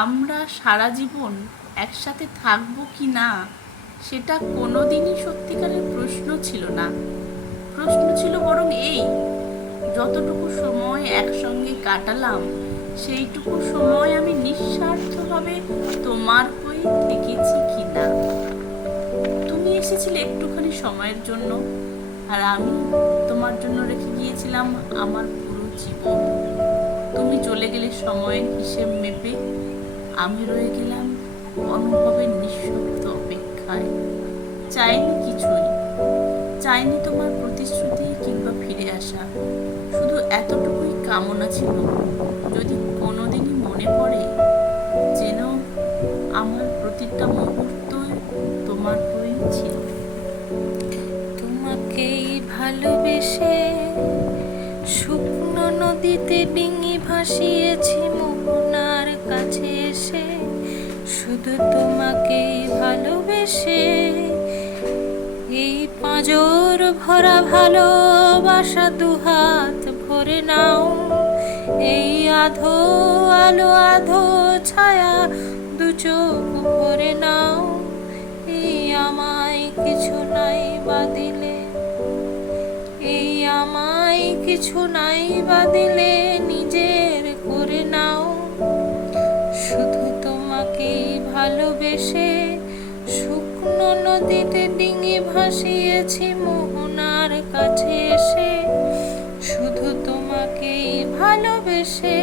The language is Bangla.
আমরা সারা জীবন একসাথে থাকবো কি না সেটা কোনোদিনই সত্যিকারের প্রশ্ন ছিল না। প্রশ্ন ছিল বরং এই, যতটুকু সময় একসঙ্গে কাটালাম সেইটুকু সময় আমি নিঃস্বার্থভাবে তোমার হয়ে থেকেছি কি না। তুমি এসেছিলে একটুখানি সময়ের জন্য, আর আমি তোমার জন্য রেখে গিয়েছিলাম আমার পুরো জীবন। তুমি চলে গেলে সময়ের হিসেব মেপে, আমি রয়ে গেলাম অনুভবের নিঃশব্দ অপেক্ষায়। চাইনি কিছুই, চাইনি তোমার প্রতিশ্রুতি কিংবা ফিরে আসা, শুধু এতটুকুই কামনা ছিল, যদি কোনোদিনই মনে পড়ে যেন আমার প্রতিটা মুহূর্ত তোমার হয়েই ছিল। তোমাকেই ভালোবেসে শুকনো নদীতে ডিঙি ভাসিয়েছি মোহনার কাছে এসে, শুধু তোমাকেই ভালোবেসে। এই পাঁজর ভরা ভালোবাসা দুহাত ভরে নাও, এই আধো আলো আধো ছায়া দু চোখ ভরে নাও। এই আমায় কিছু নাই বা দিলে, এই আমায় কিছু নাই বা দিলে নিজের করে নাও। শুধু তোমাকেই ভালোবেসে শুকনো নদীতে ডিঙি ভাসিয়েছি মোহনার কাছে এসে, শুধু তোমাকেই ভালোবেসে।